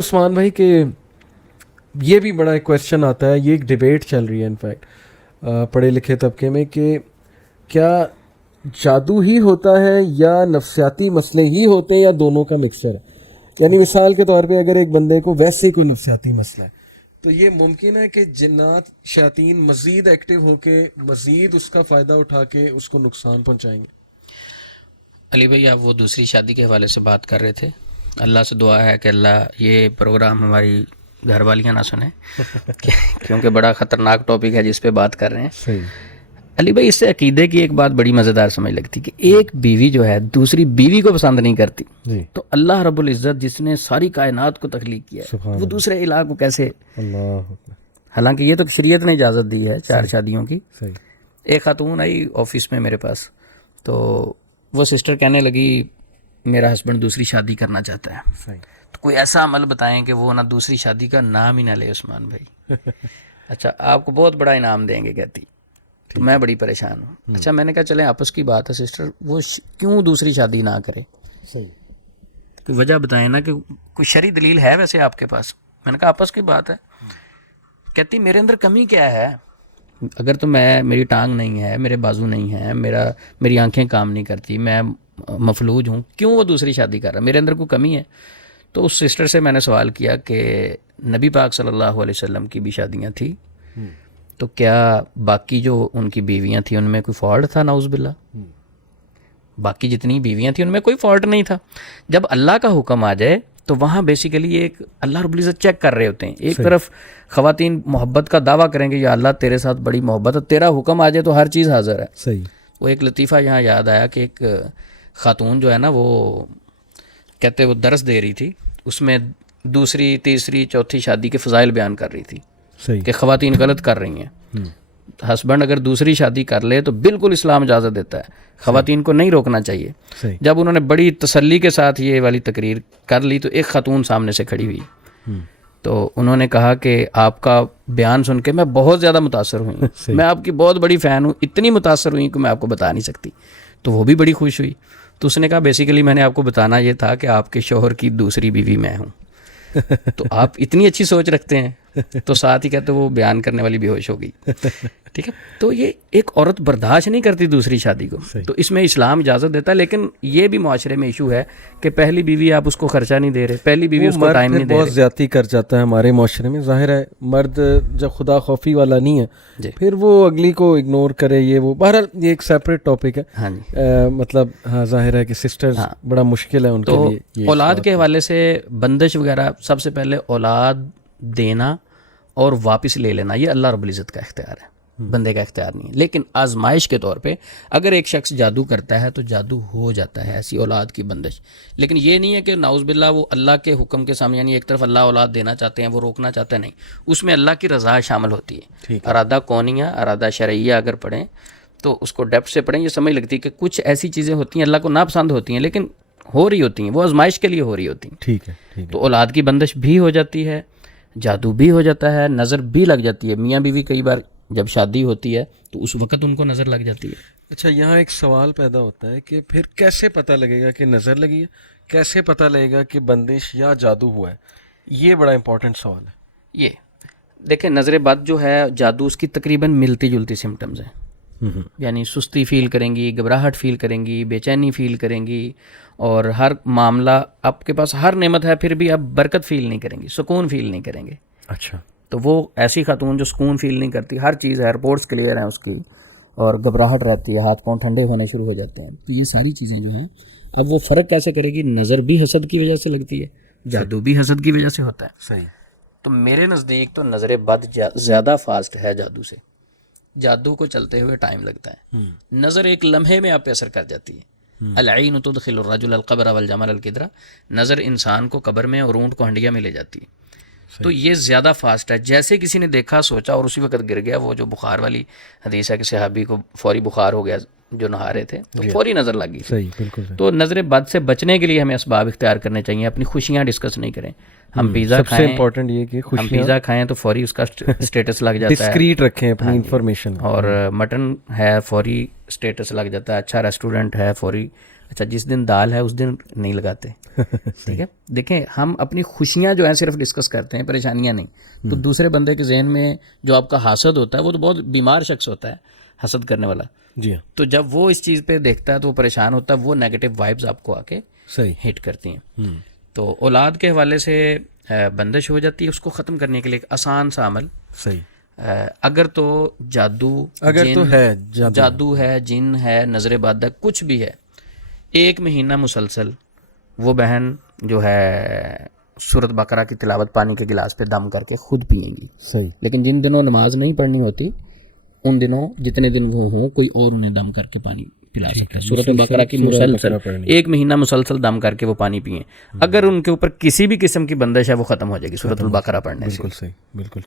عثمان بھائی کہ یہ بھی بڑا ایک کویشچن آتا ہے, یہ ایک ڈبیٹ چل رہی ہے انفیکٹ پڑھے لکھے طبقے میں کہ کیا جادو ہی ہوتا ہے یا نفسیاتی مسئلے ہی ہوتے ہیں یا دونوں کا مکسچر ہے. یعنی مثال کے طور پہ اگر ایک بندے کو ویسے ہی کوئی نفسیاتی مسئلہ ہے تو یہ ممکن ہے کہ جنات شیاطین مزید ایکٹیو ہو کے مزید اس کا فائدہ اٹھا کے اس کو نقصان پہنچائیں گے. علی بھائی آپ وہ دوسری شادی کے حوالے سے بات کر رہے تھے. اللہ سے دعا ہے کہ اللہ یہ پروگرام ہماری گھر والیاں نہ سنیں کیونکہ بڑا خطرناک ٹاپک ہے جس پہ بات کر رہے ہیں. صحیح. علی بھائی اس سے عقیدے کی ایک بات بڑی مزیدار سمجھ لگتی کہ ایک بیوی جو ہے دوسری بیوی کو پسند نہیں کرتی جی. تو اللہ رب العزت جس نے ساری کائنات کو تخلیق کیا ہے وہ دوسرے الہ کو کیسے, اللہ, حالانکہ یہ تو شریعت نے اجازت دی ہے 4 شادیوں کی. صحیح. ایک خاتون آئی آفس میں میرے پاس تو وہ سسٹر کہنے لگی میرا ہسبینڈ دوسری شادی کرنا چاہتا ہے. صحیح. تو کوئی ایسا عمل بتائیں کہ وہ نہ دوسری شادی کا نام ہی نہ لے عثمان بھائی. اچھا آپ کو بہت بڑا انعام دیں گے کہتی. تو میں بڑی پریشان ہوں. اچھا میں نے کہا چلیں آپس کی بات ہے سسٹر, وہ کیوں دوسری شادی نہ کرے؟ صحیح. کوئی وجہ بتائیں نا کہ کوئی شرعی دلیل ہے ویسے آپ کے پاس. میں نے کہا آپس کی بات ہے. کہتی میرے اندر کمی کیا ہے, اگر تو میری ٹانگ نہیں ہے, میرے بازو نہیں ہیں, میری آنکھیں کام نہیں کرتی, میں مفلوج ہوں, کیوں وہ دوسری شادی کر رہا ہے, میرے اندر کوئی کمی ہے؟ تو اس سسٹر سے میں نے سوال کیا کہ نبی پاک صلی اللہ علیہ وسلم کی بھی شادیاں تھیں تو کیا باقی جو ان کی بیویاں تھیں ان میں کوئی فالٹ تھا؟ نعوذ باللہ. باقی جتنی بیویاں تھیں ان میں کوئی فالٹ نہیں تھا. جب اللہ کا حکم آ جائے تو وہاں بیسیکلی ایک اللہ رب العزت چیک کر رہے ہوتے ہیں. ایک طرف خواتین محبت کا دعویٰ کریں گے یا اللہ تیرے ساتھ بڑی محبت ہے, تیرا حکم آ جائے تو ہر چیز حاضر ہے. صحیح. وہ ایک لطیفہ یہاں یاد آیا کہ ایک خاتون جو ہے نا وہ کہتے وہ درس دے رہی تھی, اس میں دوسری تیسری چوتھی شادی کے فضائل بیان کر رہی تھی. صحیح. کہ خواتین غلط کر رہی ہیں. ہسبینڈ اگر دوسری شادی کر لے تو بالکل اسلام اجازت دیتا ہے, خواتین کو نہیں روکنا چاہیے. صحیح. جب انہوں نے بڑی تسلی کے ساتھ یہ والی تقریر کر لی تو ایک خاتون سامنے سے کھڑی ہوئی تو انہوں نے کہا کہ آپ کا بیان سن کے میں بہت زیادہ متاثر ہوئی, میں آپ کی بہت بڑی فین ہوں, اتنی متاثر ہوئی کہ میں آپ کو بتا نہیں سکتی. تو وہ بھی بڑی خوش ہوئی. تو اس نے کہا بیسیکلی میں نے آپ کو بتانا یہ تھا کہ آپ کے شوہر کی دوسری بیوی میں ہوں. تو آپ اتنی اچھی سوچ رکھتے ہیں. تو ساتھ ہی کہتے وہ بیان کرنے والی بے ہوش ہو گئی. ٹھیک ہے, تو یہ ایک عورت برداشت نہیں کرتی دوسری شادی کو, تو اس میں اسلام اجازت دیتا ہے. لیکن یہ بھی معاشرے میں ایشو ہے کہ پہلی بیوی آپ اس کو خرچہ نہیں دے رہے, پہلی بیوی اس کو ٹائم نہیں دے رہے. بہت زیادتی کر جاتا ہے ہمارے معاشرے میں. ظاہر ہے مرد جب خدا خوفی والا نہیں ہے پھر وہ اگلی کو اگنور کرے, یہ وہ بہرحال یہ ایک سیپریٹ ٹاپک ہے. ہاں جی. مطلب ہاں ظاہر ہے کہ سسٹرز بڑا مشکل ہے ان کے لیے. تو اولاد کے حوالے سے بندش وغیرہ, سب سے پہلے اولاد دینا اور واپس لے لینا یہ اللہ رب العزت کا اختیار ہے, بندے کا اختیار نہیں ہے. لیکن آزمائش کے طور پہ اگر ایک شخص جادو کرتا ہے تو جادو ہو جاتا ہے, ایسی اولاد کی بندش. لیکن یہ نہیں ہے کہ نعوذ باللہ وہ اللہ کے حکم کے سامنے, یعنی ایک طرف اللہ اولاد دینا چاہتے ہیں وہ روکنا چاہتے ہیں, نہیں, اس میں اللہ کی رضا شامل ہوتی ہے. ارادہ کونیہ ارادہ شرعیہ اگر پڑھیں تو اس کو ڈیپتھ سے پڑھیں, یہ سمجھ لگتی ہے کہ کچھ ایسی چیزیں ہوتی ہیں اللہ کو ناپسند ہوتی ہیں لیکن ہو رہی ہوتی ہیں, وہ آزمائش کے لیے ہو رہی ہوتی ہیں. ٹھیک ہے. تو اولاد کی بندش بھی ہو جاتی ہے, جادو بھی ہو جاتا ہے, نظر بھی لگ جاتی ہے. میاں بیوی کئی بار جب شادی ہوتی ہے تو اس وقت ان کو نظر لگ جاتی ہے. اچھا یہاں ایک سوال پیدا ہوتا ہے کہ پھر کیسے پتہ لگے گا کہ نظر لگی ہے, کیسے پتہ لگے گا کہ بندش یا جادو ہوا ہے؟ یہ بڑا امپورٹنٹ سوال ہے. یہ دیکھیں نظر بد جو ہے جادو اس کی تقریباً ملتی جلتی سمٹمز ہیں. یعنی سستی فیل کریں گی, گھبراہٹ فیل کریں گی, بے چینی فیل کریں گی, اور ہر معاملہ آپ کے پاس ہر نعمت ہے پھر بھی آپ برکت فیل نہیں کریں گی, سکون فیل نہیں کریں گے. اچھا. تو وہ ایسی خاتون جو سکون فیل نہیں کرتی, ہر چیز ہے, رپورٹس کلیئر ہیں اس کی, اور گھبراہٹ رہتی ہے, ہاتھ پاؤں ٹھنڈے ہونے شروع ہو جاتے ہیں. تو یہ ساری چیزیں جو ہیں, اب وہ فرق کیسے کرے گی؟ نظر بھی حسد کی وجہ سے لگتی ہے, جادو بھی حسد کی وجہ سے ہوتا ہے. صحیح. تو میرے نزدیک تو نظر بد زیادہ فاسٹ ہے جادو سے. جادو کو چلتے ہوئے ٹائم لگتا ہے, نظر ایک لمحے میں آپ پہ اثر کر جاتی ہے. العین تدخل الرجل القبر والجمل القدرہ, نظر انسان کو قبر میں اور اونٹ کو ہنڈیا میں لے جاتی ہے. تو یہ زیادہ فاسٹ ہے. جیسے کسی نے دیکھا سوچا اور اسی وقت گر گیا, وہ جو بخار والی حدیث ہے کہ صحابی کو فوری بخار ہو گیا جو نہا رہے تھے تو فوری نظر لگ گئی. صحیح, بالکل. تو نظر بد سے بچنے کے لیے ہمیں اسباب اختیار کرنے چاہیے, اپنی خوشیاں ڈسکس نہیں کریں. ہم پیزا کھائیں, سب سے امپورٹنٹ یہ کہ ہم پیزا کھائیں تو فوری اس کا اسٹیٹس لگ جاتا ہے, ڈسکریٹ رکھیں اپنی انفارمیشن, اور مٹن ہے فوری اسٹیٹس لگ جاتا ہے, اچھا ریسٹورنٹ ہے فوری اچھا جس دن دال ہے اس دن نہیں لگاتے. ٹھیک ہے, دیکھیں ہم اپنی خوشیاں جو ہیں صرف ڈسکس کرتے ہیں, پریشانیاں نہیں. تو دوسرے بندے کے ذہن میں جو آپ کا حاسد ہوتا ہے وہ تو بہت بیمار شخص ہوتا ہے, حسد کرنے والا. جی ہاں, تو جب وہ اس چیز پہ دیکھتا ہے تو وہ پریشان ہوتا ہے, وہ نیگیٹو وائبز آپ کو آ کے صحیح. ہٹ کرتی ہیں. تو اولاد کے حوالے سے بندش ہو جاتی ہے, اس کو ختم کرنے کے لیے ایک آسان سا عمل. صحیح. اگر تو جادو, اگر تو ہے جادو ہے, جن ہے, نظر بد ہے, کچھ بھی ہے, 1 مہینہ مسلسل وہ بہن جو ہے سورۃ بقرہ کی تلاوت پانی کے گلاس پہ دم کر کے خود پئیں گی. صحیح. لیکن جن دنوں نماز نہیں پڑھنی ہوتی ان دنوں جتنے دن وہ ہوں کوئی اور انہیں دم کر کے پانی پلا سکتا ہے. سورۃ بقرہ کی مسلسل 1 مہینہ مسلسل دم کر کے وہ پانی پئیں. اگر ان کے اوپر کسی بھی قسم کی بندش ہے وہ ختم ہو جائے گی سورۃ البقرہ پڑھنے سے. بالکل صحیح, بالکل.